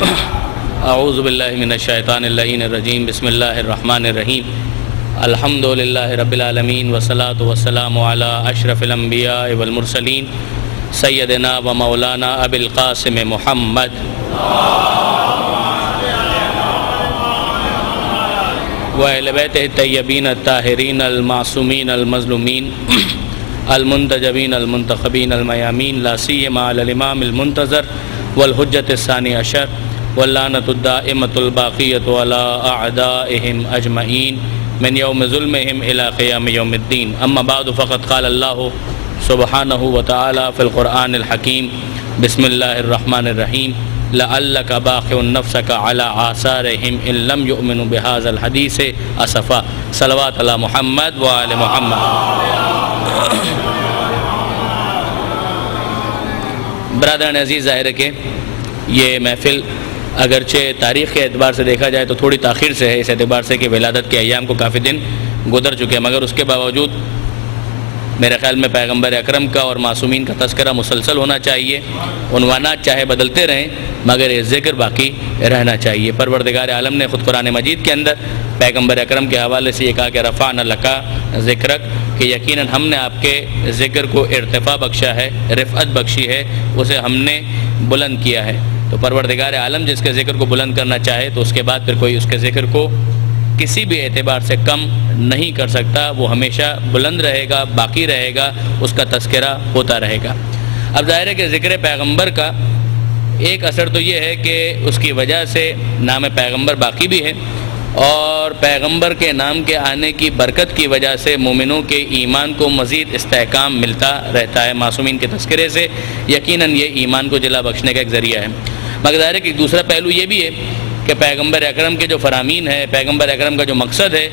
اعوذ باللہ من الشیطان اللعین الرجیم بسم اللہ الرحمن الرحیم الحمد للہ رب العالمین والصلاة والسلام علی اشرف الانبیاء والمرسلین سیدنا و مولانا ابی القاسم محمد و اہل بیتہ الطیبین الطاہرین المعصومین المظلومین المنتجبین المنتخبین المیامین لا سیما علی الامام المنتظر والحجۃ الثانی عشر واللعنۃ الدائمۃ الباقیۃ علی اعدائہم اجمعین من یوم ظلمہم الی قیام یوم الدین اما بعد فقد قال اللہ سبحانہ وتعالی فی القرآن الحکیم بسم اللہ الرحمن الرحیم لعلک باخع نفسک علی آثارہم ان لم یؤمنوا بہذا الحدیث اسفا صلوات علی محمد و آل محمد۔ برادران عزیز، ظاہر ہے کہ یہ محفل اگرچہ تاریخ کے اعتبار سے دیکھا جائے تو تھوڑی تاخیر سے ہے، اس اعتبار سے کہ ولادت کے ایام کو کافی دن گزر چکے ہیں، مگر اس کے باوجود میرے خیال میں پیغمبر اکرم کا اور معصومین کا تذکرہ مسلسل ہونا چاہیے۔ عنوانات چاہے بدلتے رہیں مگر یہ ذکر باقی رہنا چاہیے۔ پروردگار عالم نے خود قرآن مجید کے اندر پیغمبر اکرم کے حوالے سے یہ کہا کہ رفعنا لک ذکرک، کہ یقیناً ہم نے آپ کے ذکر کو ارتفاع بخشا ہے، رفعت بخشی ہے، اسے ہم نے بلند کیا ہے۔ تو پروردگار عالم جس کے ذکر کو بلند کرنا چاہے تو اس کے بعد پھر کوئی اس کے ذکر کو کسی بھی اعتبار سے کم نہیں کر سکتا، وہ ہمیشہ بلند رہے گا، باقی رہے گا، اس کا تذکرہ ہوتا رہے گا۔ اب ظاہر ہے کہ ذکر پیغمبر کا ایک اثر تو یہ ہے کہ اس کی وجہ سے نام پیغمبر باقی بھی ہے، اور پیغمبر کے نام کے آنے کی برکت کی وجہ سے مومنوں کے ایمان کو مزید استحکام ملتا رہتا ہے معصومین کے تذکرے سے۔ یقیناً یہ ایمان کو جلا بخشنے کا ایک ذریعہ ہے، مگر ظاہر ہے کہ ایک دوسرا پہلو یہ بھی ہے کہ پیغمبر اکرم کے جو فرامین ہے، پیغمبر اکرم کا جو مقصد ہے،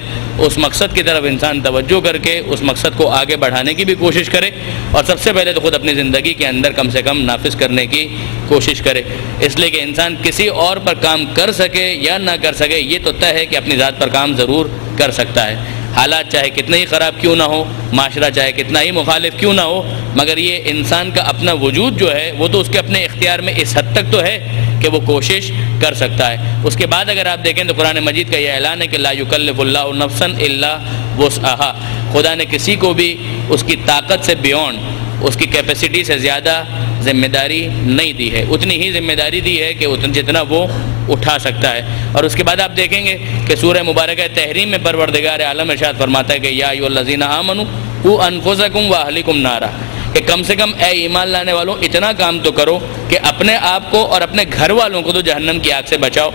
اس مقصد کی طرف انسان توجہ کر کے اس مقصد کو آگے بڑھانے کی بھی کوشش کرے، اور سب سے پہلے تو خود اپنی زندگی کے اندر کم سے کم نافذ کرنے کی کوشش کرے، اس لیے کہ انسان کسی اور پر کام کر سکے یا نہ کر سکے، یہ تو طے ہے کہ اپنی ذات پر کام ضرور کر سکتا ہے۔ حالات چاہے کتنے ہی خراب کیوں نہ ہو، معاشرہ چاہے کتنا ہی مخالف کیوں نہ ہو، مگر یہ انسان کا اپنا وجود جو ہے وہ تو اس کے اپنے اختیار میں اس حد تک تو ہے کہ وہ کوشش کر سکتا ہے۔ اس کے بعد اگر آپ دیکھیں تو قرآن مجید کا یہ اعلان ہے کہ لا یکلف اللہ نفسا الا وسعہا، خدا نے کسی کو بھی اس کی طاقت سے بیونڈ، اس کی کیپیسٹی سے زیادہ ذمہ داری نہیں دی ہے، اتنی ہی ذمہ داری دی ہے کہ جتنا وہ اٹھا سکتا ہے۔ اور اس کے بعد آپ دیکھیں گے کہ سورہ مبارکہ تحریم میں پروردگار عالم ارشاد فرماتا ہے کہ یا ایھا الذین آمنوا قوا انفسکم واہلکم نارا، کہ کم سے کم اے ایمان لانے والوں اتنا کام تو کرو کہ اپنے آپ کو اور اپنے گھر والوں کو تو جہنم کی آگ سے بچاؤ۔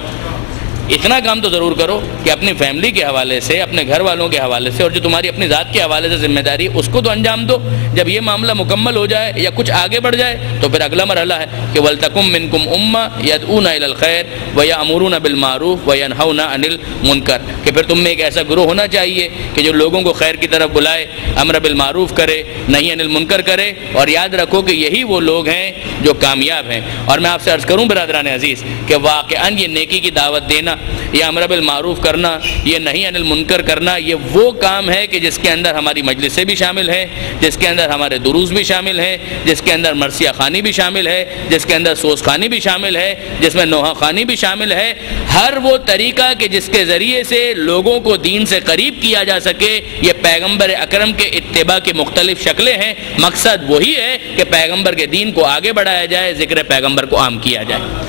اتنا کام تو ضرور کرو کہ اپنی فیملی کے حوالے سے، اپنے گھر والوں کے حوالے سے، اور جو تمہاری اپنی ذات کے حوالے سے ذمہ داری ہے اس کو تو انجام دو۔ جب یہ معاملہ مکمل ہو جائے یا کچھ آگے بڑھ جائے تو پھر اگلا مرحلہ ہے کہ وَلْتَكُمْ مِنْكُمْ أُمَّةٌ يَدْعُونَ إِلَى الْخَيْرِ وَيَأْمُرُونَ بِالْمَعْرُوفِ وَيَنْهَوْنَ عَنِ الْمُنكَرِ، کہ پھر تم میں ایک ایسا گروہ ہونا چاہیے کہ جو لوگوں کو خیر کی طرف بلائے، امر بالمعروف کرے، نہی عن المنکر کرے، اور یاد رکھو کہ یہی وہ لوگ ہیں جو کامیاب ہیں۔ اور میں آپ سے عرض کروں برادران عزیز کہ واقعاً یہ نیکی کی دعوت دینا، یہ امر بالمعروف کرنا، یہ نہی عن المنکر کرنا، یہ وہ کام ہے کہ جس کے اندر ہماری مجلسیں بھی شامل ہیں، جس کے اندر ہمارے دروس بھی شامل ہیں، جس کے اندر مرثیہ خوانی بھی شامل ہے، جس کے اندر سوز خوانی بھی شامل ہے، جس میں نوحہ خوانی بھی شامل ہے۔ ہر وہ طریقہ کہ جس کے ذریعے سے لوگوں کو دین سے قریب کیا جا سکے، یہ پیغمبر اکرم کے اتباع کی مختلف شکلیں ہیں۔ مقصد وہی ہے کہ پیغمبر کے دین کو آگے بڑھایا جائے، ذکر پیغمبر کو عام کیا جائے،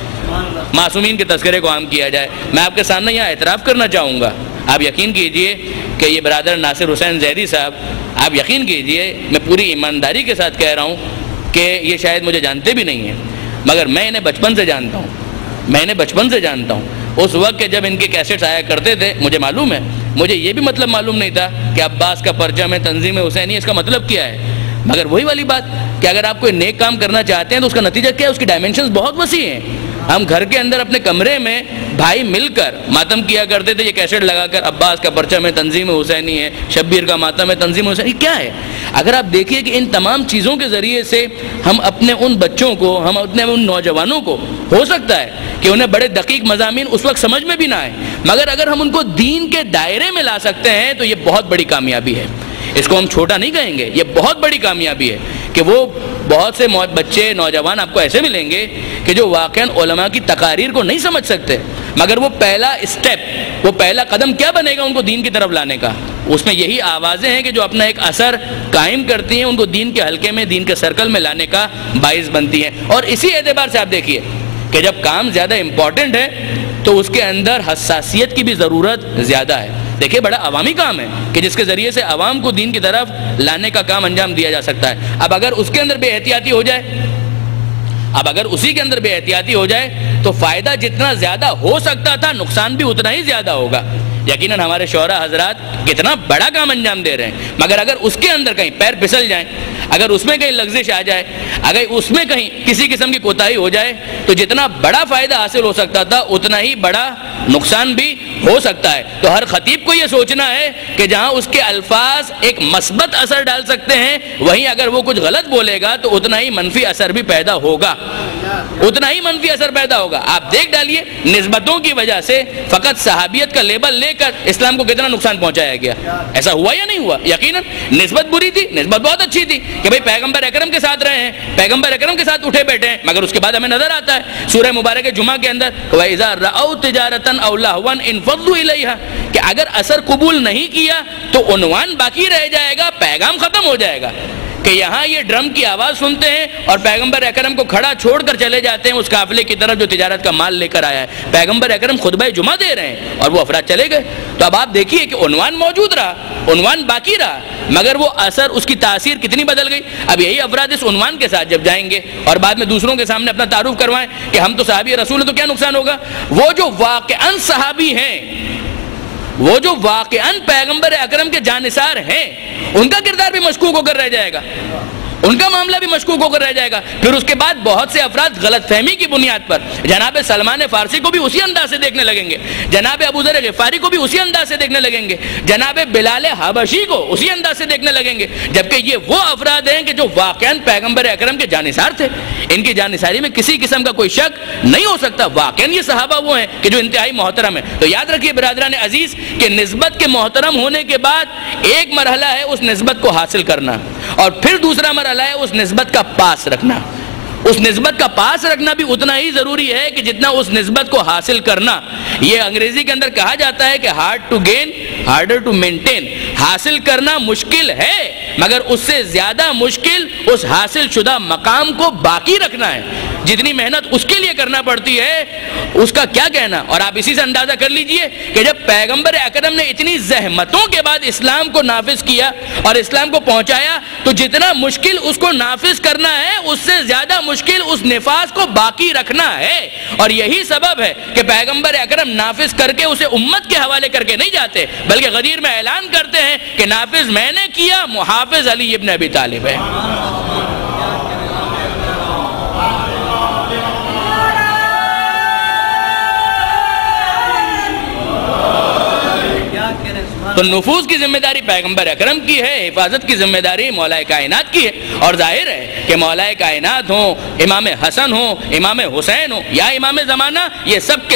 معصومین کے تذکرے کو عام کیا جائے۔ میں آپ کے سامنے یہاں اعتراف کرنا چاہوں گا، آپ یقین کیجئے کہ یہ برادر ناصر حسین زیدی صاحب، آپ یقین کیجئے میں پوری ایمانداری کے ساتھ کہہ رہا ہوں کہ یہ شاید مجھے جانتے بھی نہیں ہیں، مگر میں انہیں بچپن سے جانتا ہوں، میں انہیں بچپن سے جانتا ہوں۔ اس وقت کہ جب ان کے کیسٹس آیا کرتے تھے مجھے معلوم ہے، مجھے یہ بھی مطلب معلوم نہیں تھا کہ عباس کا پرچم ہے، تنظیم حسینی، اس کا مطلب کیا ہے، مگر وہی والی بات کہ اگر آپ کوئی نیک کام کرنا چاہتے ہیں تو اس کا نتیجہ کیا ہے، اس کی ڈائمنشنز بہت وسیع ہیں۔ ہم گھر کے اندر اپنے کمرے میں بھائی مل کر ماتم کیا کرتے تھے، یہ کیسٹ لگا کر عباس کا پرچم ہے، تنظیم حسینی ہے، شبیر کا ماتم ہے، تنظیم حسینی، کیا ہے؟ اگر آپ دیکھیے کہ ان تمام چیزوں کے ذریعے سے ہم اپنے ان بچوں کو، ہم اپنے ان نوجوانوں کو، ہو سکتا ہے کہ انہیں بڑے دقیق مضامین اس وقت سمجھ میں بھی نہ آئے، مگر اگر ہم ان کو دین کے دائرے میں لا سکتے ہیں تو یہ بہت بڑی کامیابی ہے۔ اس کو ہم چھوٹا نہیں کہیں گے، یہ بہت بڑی کامیابی ہے کہ وہ بہت سے بچے نوجوان آپ کو ایسے ملیں گے کہ جو واقعاً علماء کی تقاریر کو نہیں سمجھ سکتے، مگر وہ پہلا اسٹیپ، وہ پہلا قدم کیا بنے گا ان کو دین کی طرف لانے کا؟ اس میں یہی آوازیں ہیں کہ جو اپنا ایک اثر قائم کرتی ہیں، ان کو دین کے حلقے میں، دین کے سرکل میں لانے کا باعث بنتی ہیں۔ اور اسی اعتبار سے آپ دیکھیے کہ جب کام زیادہ امپورٹنٹ ہے تو اس کے اندر حساسیت کی بھی ضرورت زیادہ ہے۔ دیکھیں بڑا عوامی کام ہے کہ جس کے ذریعے سے عوام کو دین کی طرف لانے کا کام انجام دیا جا سکتا ہے۔ اب اگر اس کے اندر بے احتیاطی ہو جائے، اب اگر اسی کے اندر بے احتیاطی ہو جائے تو فائدہ جتنا زیادہ ہو سکتا تھا نقصان بھی اتنا ہی زیادہ ہوگا۔ یقیناً ہمارے شعراء حضرات کتنا بڑا کام انجام دے رہے ہیں، مگر اگر اس کے اندر کہیں پیر پھسل جائیں، اگر اس میں کہیں لغزش آ جائے، اگر اس میں کہیں کسی قسم کی کوتاہی ہو جائے تو جتنا بڑا فائدہ حاصل ہو سکتا تھا اتنا ہی بڑا نقصان بھی ہو سکتا ہے۔ تو ہر خطیب کو یہ سوچنا ہے کہ جہاں اس کے الفاظ ایک مثبت اثر ڈال سکتے ہیں، وہیں اگر وہ کچھ غلط بولے گا تو اتنا ہی منفی اثر بھی پیدا ہوگا، اتنا ہی منفی اثر پیدا ہوگا۔ آپ دیکھ ڈالیے نسبتوں کی وجہ سے فقط صحابیت کا لیبل لے کر اسلام کو کتنا نقصان پہنچایا گیا۔ ایسا ہوا یا نہیں ہوا؟ یقیناً نسبت بری تھی، نسبت بہت اچھی تھی کہ بھئی پیغمبر اکرم کے ساتھ رہے ہیں، پیغمبر اکرم کے ساتھ اٹھے بیٹھے ہیں، مگر اس کے بعد ہمیں نظر آتا ہے سورہ مبارک جمعہ کے اندر وَإِذَا رَأَوْا تِجَارَةً أَوْ لَهْوًا انفضوا إِلَيْهَا، کہ اگر اثر قبول نہیں کیا تو عنوان باقی رہ جائے گا، پیغام ختم ہو جائے گا۔ کہ یہاں یہ ڈرم کی آواز سنتے ہیں اور پیغمبر اکرم کو کھڑا چھوڑ کر چلے جاتے ہیں اس قافلے کی طرف جو تجارت کا مال لے کر آیا ہے، پیغمبر اکرم خطبہ جمعہ دے رہے ہیں اور وہ افراد چلے گئے۔ تو اب آپ دیکھیے کہ عنوان موجود رہا، عنوان باقی رہا، مگر وہ اثر، اس کی تاثیر کتنی بدل گئی۔ اب یہی افراد اس عنوان کے ساتھ جب جائیں گے اور بعد میں دوسروں کے سامنے اپنا تعارف کروائیں کہ ہم تو صحابی رسول ہیں، تو کیا نقصان ہوگا؟ وہ جو واقعاً صحابی ہیں، وہ جو واقعاً پیغمبر اکرم کے جانثار ہیں، ان کا کردار بھی مشکوک ہو کر رہ جائے گا، ان کا معاملہ بھی مشکوک ہو کر رہ جائے گا۔ پھر اس کے بعد بہت سے افراد غلط فہمی کی بنیاد پر جناب سلمان فارسی کو بھی اسی انداز سے دیکھنے لگیں گے، جناب ابو ذر غفاری کو بھی اسی انداز سے دیکھنے لگیں گے، جناب بلال حبشی کو اسی انداز سے دیکھنے لگیں گے، جبکہ یہ وہ افراد ہیں کہ جو واقعاً پیغمبر اکرم کے جانثار تھے۔ ان کی جانثاری میں کسی قسم کا کوئی شک نہیں ہو سکتا، واقعاً یہ صحابہ وہ ہیں کہ جو انتہائی محترم ہیں۔ تو یاد رکھیے برادران عزیز کہ نسبت کے محترم ہونے کے بعد ایک مرحلہ ہے اس نسبت کو حاصل کرنا، اور پھر دوسرا مرحلہ ہے اس نسبت کا پاس رکھنا۔ اس نسبت کا پاس رکھنا بھی اتنا ہی ضروری ہے کہ جتنا اس نسبت کو حاصل کرنا۔ یہ انگریزی کے اندر کہا جاتا ہے کہ hard to gain harder to maintain, حاصل کرنا مشکل ہے مگر اس سے زیادہ مشکل اس حاصل شدہ مقام کو باقی رکھنا ہے۔ جتنی محنت اس کے لیے کرنا پڑتی ہے اس کا کیا کہنا۔ اور آپ اسی سے اندازہ کر لیجئے کہ جب پیغمبر اکرم نے اتنی زحمتوں کے بعد اسلام کو نافذ کیا اور اسلام کو پہنچایا، تو جتنا مشکل اس کو نافذ کرنا ہے اس سے زیادہ مشکل اس نفاذ کو باقی رکھنا ہے۔ اور یہی سبب ہے کہ پیغمبر اکرم نافذ کر کے اسے امت کے حوالے کر کے نہیں جاتے، بلکہ غدیر میں اعلان کرتے ہیں کہ نافذ میں نے کیا، محافظ علی ابن ابی طالب ہے۔ تو نفوذ کی ذمہ داری پیغمبر اکرم کی ہے، حفاظت کی ذمہ داری مولا کائنات کی ہے۔ اور ظاہر ہے کہ مولا کائنات ہوں، امام حسن ہوں، امام حسین ہوں یا امام زمانہ، یہ سب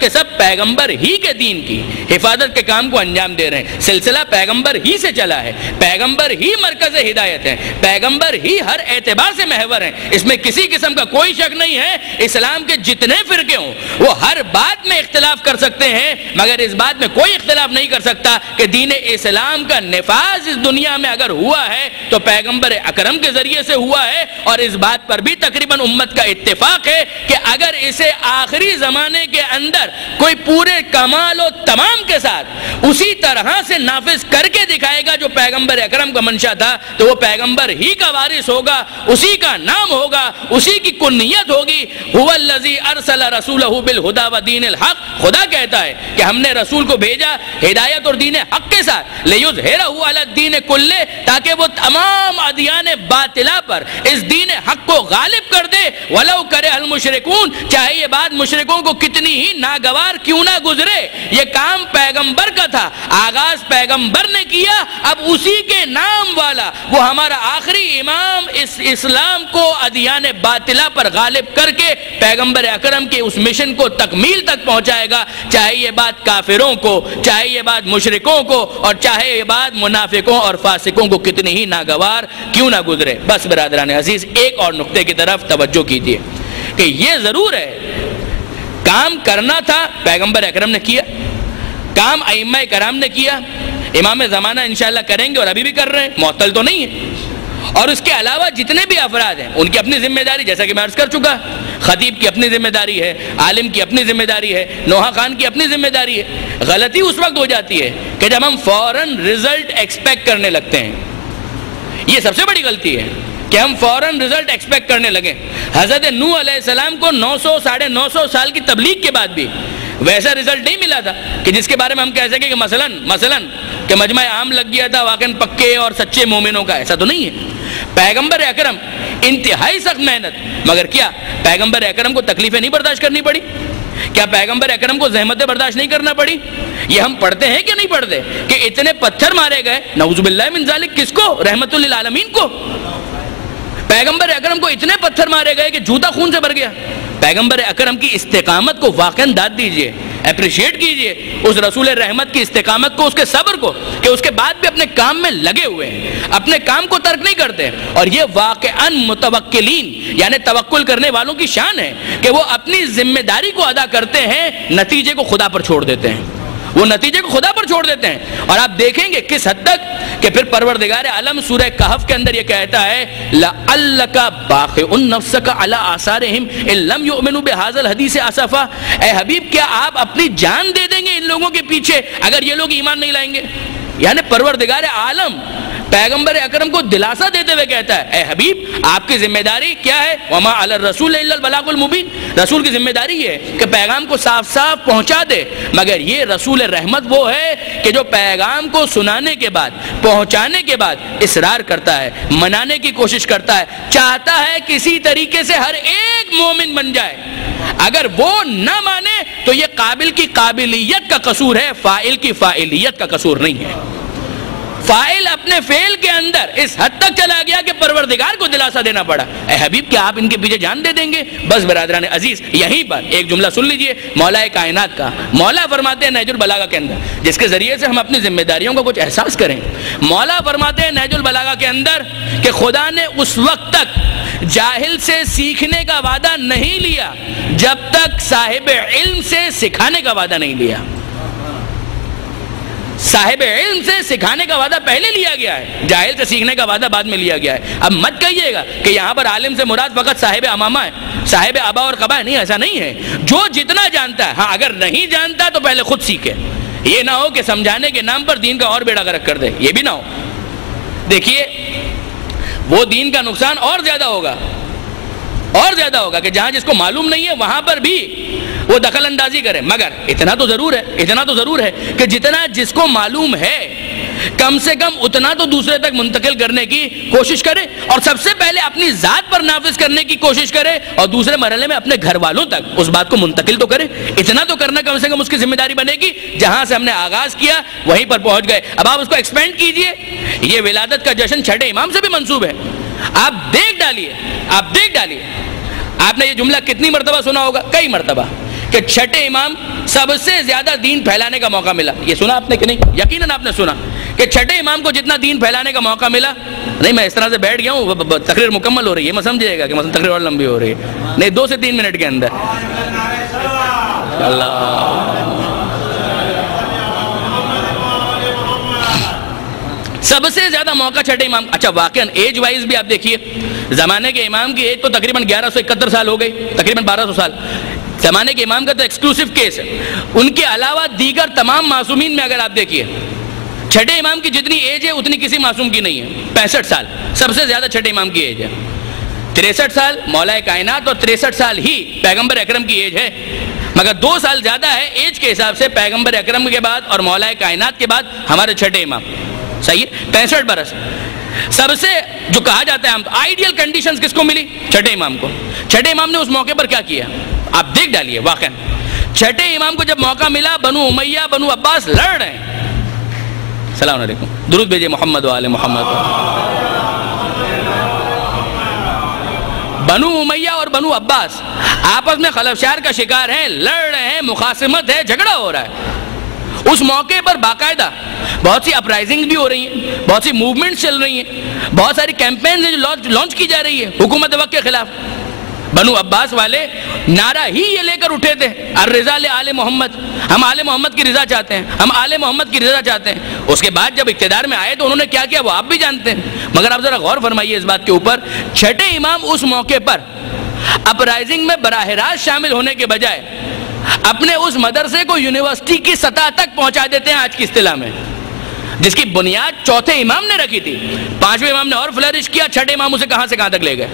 کے سب پیغمبر ہی کے دین کی حفاظت کے کام کو انجام دے رہے ہیں۔ سلسلہ پیغمبر ہی سے چلا ہے، پیغمبر ہی مرکز ہدایت ہے، پیغمبر ہی ہر اعتبار سے محور ہیں، اس میں کسی قسم کا کوئی شک نہیں ہے۔ اسلام کے جتنے فرقے ہوں وہ ہر بات میں اختلاف کر سکتے ہیں، مگر اس بات میں کوئی اختلاف نہیں کر سکتا کہ دین اسلام کا نفاذ اس دنیا میں اگر ہوا ہے تو پیغمبر اکرم کے ذریعے سے ہوا ہے۔ اور اس بات پر بھی تقریباً امت کا اتفاق ہے کہ اگر اسے آخری زمانے کے اندر کوئی پورے کمال و تمام کے ساتھ اسی طرح سے نافذ کر کے دکھائے گا جو پیغمبر اکرم کا منشا تھا، تو وہ پیغمبر ہی کا وارث ہوگا، اسی کا نام ہوگا، اسی کی کنیت ہوگی۔ هو الذی ارسل رسولہ بالہدی ودین الحق، خدا کہتا ہے کہ ہم نے رسول کو بھیجا ہدایت اور دین حق کے ساتھ، لیظہرہ علی الدین کلہ، تاکہ وہ تمام ادیان باطلہ پر اس دین حق کو غالب کر دے، ولو کرہ المشرکون، چاہے یہ بات مشرکوں کو کتنی ہی ناگوار کیوں نہ گزرے۔ یہ کام پیغمبر کا تھا، آغاز پیغمبر نے کیا، اب اسی کے نام والا وہ ہمارا آخری امام اس اسلام کو ادیان باطلہ پر غالب کر کے پیغمبر اکرم کے اس مشن کو تکمیل تک پہنچائے گا، چاہے یہ بات کافروں کو، چاہے یہ بات مشرکوں کو اور چاہے یہ بات منافقوں اور فاسقوں کو کتنی ہی ناگوار کیوں نہ گزرے۔ بس برادران عزیز، ایک اور نقطے کی طرف توجہ کیجیے کہ یہ ضرور ہے کام کرنا تھا، پیغمبر اکرم نے کیا، کام ائمہ کرام نے کیا، امام زمانہ انشاءاللہ کریں گے اور ابھی بھی کر رہے ہیں، معطل تو نہیں ہے۔ اور اس کے علاوہ جتنے بھی افراد ہیں ان کی اپنی ذمہ داری، جیسا کہ میں عرض کر چکا، خطیب کی اپنی ذمہ داری ہے، عالم کی اپنی ذمہ داری ہے، نوحہ خان کی اپنی ذمہ داری ہے۔ غلطی اس وقت ہو جاتی ہے کہ جب ہم فوراً رزلٹ ایکسپیکٹ کرنے لگتے ہیں، یہ سب سے بڑی غلطی ہے کہ ہم فوراً رزلٹ ایکسپیکٹ کرنے لگیں۔ حضرت نوح علیہ السلام کو 900 ساڑھے 900 سال کی تبلیغ کے بعد بھی ویسا رزلٹ نہیں ملا تھا کہ جس کے بارے میں ہم کہہ سکیں کہ مثلاً کہ مجمع عام لگ گیا تھا واقعاً پکے اور سچے مومنوں کا، ایسا تو نہیں ہے۔ پیغمبر اکرم انتہائی سخت محنت، مگر کیا پیغمبر اکرم کو تکلیفیں نہیں برداشت کرنی پڑی؟ کیا پیغمبر اکرم کو زحمتیں برداشت نہیں کرنا پڑی؟ یہ ہم پڑھتے ہیں کہ نہیں پڑھتے کہ اتنے پتھر مارے گئے، نعوذ باللہ من ذالک، کس کو؟ رحمت للعالمین کو۔ پیغمبر اکرم کو اتنے پتھر مارے گئے کہ جوتا خون سے بھر گیا۔ پیغمبر اکرم کی استقامت کو واقعاً داد دیجئے، اپریشیٹ کیجئے اس رسول رحمت کی استقامت کو، اس کے صبر کو، کہ اس کے بعد بھی اپنے کام میں لگے ہوئے ہیں، اپنے کام کو ترک نہیں کرتے۔ اور یہ واقعاً متوکلین یعنی توکل کرنے والوں کی شان ہے کہ وہ اپنی ذمہ داری کو ادا کرتے ہیں، نتیجے کو خدا پر چھوڑ دیتے ہیں، وہ نتیجے کو خدا پر چھوڑ دیتے ہیں۔ اور آپ دیکھیں گے کس حد تک کہ پھر پروردگار عالم سورہ کہف کے اندر یہ کہتا ہے لَعَلَّكَ بَاخِعٌ نَفْسَكَ عَلَىٰ آثَارِهِمْ إِن لَّمْ يُؤْمِنُوا بِهَٰذَا الْحَدِيثِ آسَفًا۔ اے حبیب، کیا آپ اپنی جان دے دیں گے ان لوگوں کے پیچھے اگر یہ لوگ ایمان نہیں لائیں گے؟ یعنی پروردگار عالم پیغمبر اکرم کو دلاسا دیتے ہوئے کہتا ہے اے حبیب، آپ کی ذمہ داری کیا ہے؟ وما علی الرسول الا البلاغ المبین۔ رسول کی ذمہ داری یہ ہے کہ پیغام کو صاف صاف پہنچا دے، مگر یہ رسول رحمت وہ ہے کہ جو پیغام کو سنانے کے بعد، پہنچانے کے بعد اصرار کرتا ہے، منانے کی کوشش کرتا ہے، چاہتا ہے کسی طریقے سے ہر ایک مومن بن جائے۔ اگر وہ نہ مانے تو یہ قابل کی قابلیت کا قصور ہے، فاعل کی فاعلیت کا قصور نہیں ہے۔ فاعل اپنے فعل کے اندر اس حد تک چلا گیا کہ پروردگار کو دلاسا دینا پڑا، اے حبیب کیا آپ ان کے پیچھے جان دے دیں گے؟ بس برادران عزیز، یہیں پر ایک جملہ سن لیجئے مولا کائنات کا۔ مولا فرماتے ہیں نہج البلاغہ کے اندر، جس کے ذریعے سے ہم اپنی ذمہ داریوں کا کچھ احساس کریں، مولا فرماتے ہیں نہج البلاغہ کے اندر کہ خدا نے اس وقت تک جاہل سے سیکھنے کا وعدہ نہیں لیا جب تک صاحب علم سے سکھانے کا وعدہ نہیں لیا۔ صاحب علم سے سکھانے کا وعدہ پہلے لیا گیا ہے، جاہل سے سیکھنے کا وعدہ بعد میں لیا گیا ہے۔ اب مت کہیے گا کہ یہاں پر عالم سے مراد فقط صاحب امامہ ہے، صاحب آبا اور قبا ہے، نہیں، ایسا نہیں ہے۔ جو جتنا جانتا ہے، ہاں اگر نہیں جانتا تو پہلے خود سیکھے، یہ نہ ہو کہ سمجھانے کے نام پر دین کا اور بیڑا غرق کر دے، یہ بھی نہ ہو۔ دیکھیے وہ دین کا نقصان اور زیادہ ہوگا کہ جہاں جس کو معلوم نہیں ہے وہاں پر بھی وہ دخل اندازی کرے، مگر اتنا تو ضرور ہے کہ جتنا جس کو معلوم ہے کم سے کم اتنا تو دوسرے تک منتقل کرنے کی کوشش کرے، اور سب سے پہلے اپنی ذات پر نافذ کرنے کی کوشش کرے، اور دوسرے مرحلے میں اپنے گھر والوں تک اس بات کو منتقل تو کرے۔ اتنا تو کرنا کم سے کم اس کی ذمہ داری بنے گی۔ جہاں سے ہم نے آغاز کیا وہیں پر پہنچ گئے، اب آپ اس کو ایکسپینڈ کیجئے۔ یہ ولادت کا جشن چھٹے امام سے بھی منسوب ہے۔ آپ دیکھ ڈالیے، آپ نے یہ جملہ کتنی مرتبہ سنا ہوگا؟ کئی مرتبہ، کہ چھٹے امام سب سے زیادہ دین پھیلانے کا موقع ملا۔ یہ سنا آپ نے کہ نہیں؟ یقیناً آپ نے سنا کہ چھٹے امام کو جتنا دین پھیلانے کا موقع ملا، نہیں میں اس طرح سے بیٹھ گیا ہوں، تقریر مکمل ہو رہی ہے، میں سمجھے گا کہ مثلا تقریر اور لمبی ہو رہی ہے، نہیں 2 سے 3 منٹ کے اندر۔ اللہ سب سے زیادہ موقع چھٹے امام۔ اچھا واقعاً ایج وائز بھی آپ دیکھیے، زمانے کے امام کی ایج تو تقریباً 1171 سال ہو گئی، تقریباً 1200 سال۔ زمانے کے امام کا تو ایکسکلوسیو کیس ہے، ان کے علاوہ دیگر تمام معصومین میں اگر آپ دیکھیے، چھٹے امام کی جتنی ایج ہے اتنی کسی معصوم کی نہیں ہے، 65 سال سب سے زیادہ چھٹے امام کی ایج ہے۔ 63 سال مولا کائنات اور 63 سال ہی پیغمبر اکرم کی ایج ہے، مگر 2 سال زیادہ ہے ایج کے حساب سے پیغمبر اکرم کے بعد اور مولا کائنات کے بعد ہمارے چھٹے امام، صحیح ہے 65 برس۔ سب سے جو کہا جاتا ہے آئیڈیل کنڈیشنز کس کو ملی؟ چھٹے امام کو۔ چھٹے امام نے اس موقع پر کیا کیا آپ دیکھ ڈالیے۔ واقعا چھٹے امام کو جب موقع ملا، بنو امیہ بنو عباس لڑ رہے ہیں، السلام علیکم، درود بھیجئے محمد و آل محمد۔ بنو امیہ اور بنو عباس آپس میں خلفشار کا شکار ہیں، لڑ رہے ہیں، مخاصمت ہے، جھگڑا ہو رہا ہے۔ اس موقع پر باقاعدہ بہت سی اپرائزنگ بھی ہو رہی ہیں، بہت سی موومنٹس چل رہی ہیں، بہت ساری کیمپینز ہیں جو لانچ کی جا رہی ہے حکومت وقت کے خلاف۔ بنو عباس والے نعرہ ہی یہ لے کر اٹھے تھے، الرضا لآل محمد، ہم آل محمد کی رضا چاہتے ہیں، ہم آل محمد کی رضا چاہتے ہیں۔ اس کے بعد جب اقتدار میں آئے تو انہوں نے کیا کیا وہ آپ بھی جانتے ہیں، مگر آپ ذرا غور فرمائیے اس بات کے اوپر، چھٹے امام اس موقع پر اپرائزنگ میں براہ راست شامل ہونے کے بجائے اپنے اس مدرسے کو یونیورسٹی کی سطح تک پہنچا دیتے ہیں آج کی اصطلاح میں، جس کی بنیاد چوتھے امام نے رکھی تھی۔ پانچویں امام نے اور فلرش کیا، چھٹے امام اسے کہاں سے کہاں تک لے گئے۔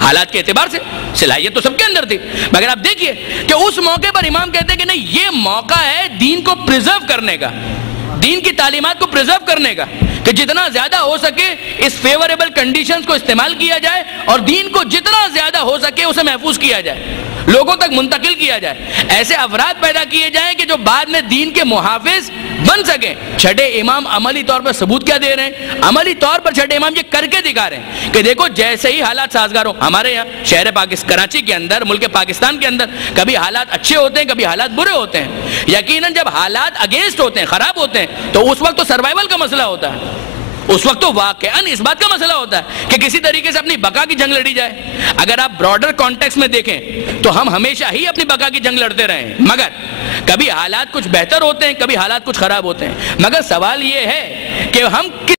حالات کے اعتبار سے صلاحیت تو سب کے اندر تھی، مگر آپ دیکھیے کہ اس موقع پر امام کہتے ہیں کہ نہیں، یہ موقع ہے دین کو پریزرو کرنے کا، دین کی تعلیمات کو پریزرو کرنے کا، کہ جتنا زیادہ ہو سکے اس فیوریبل کنڈیشنز کو استعمال کیا جائے اور دین کو جتنا زیادہ ہو سکے اسے محفوظ کیا جائے، لوگوں تک منتقل کیا جائے، ایسے افراد پیدا کیے جائیں کہ جو بعد میں دین کے محافظ بن سکیں۔ چھٹے امام عملی طور پر ثبوت کیا دے رہے ہیں؟ عملی طور پر چھٹے امام یہ کر کے دکھا رہے ہیں کہ دیکھو جیسے ہی حالات سازگار ہو، ہمارے یہاں شہر کراچی کے اندر، ملک پاکستان کے اندر کبھی حالات اچھے ہوتے ہیں، کبھی حالات برے ہوتے ہیں۔ یقیناً جب حالات اگینسٹ ہوتے ہیں، خراب ہوتے ہیں، تو اس وقت تو سروائیول کا مسئلہ ہوتا ہے، اس وقت تو واقعاً اس بات کا مسئلہ ہوتا ہے کہ کسی طریقے سے اپنی بقا کی جنگ لڑی جائے۔ اگر آپ براڈر کانٹیکس میں دیکھیں تو ہم ہمیشہ ہی اپنی بقا کی جنگ لڑتے رہے ہیں، مگر کبھی حالات کچھ بہتر ہوتے ہیں، کبھی حالات کچھ خراب ہوتے ہیں، مگر سوال یہ ہے کہ ہم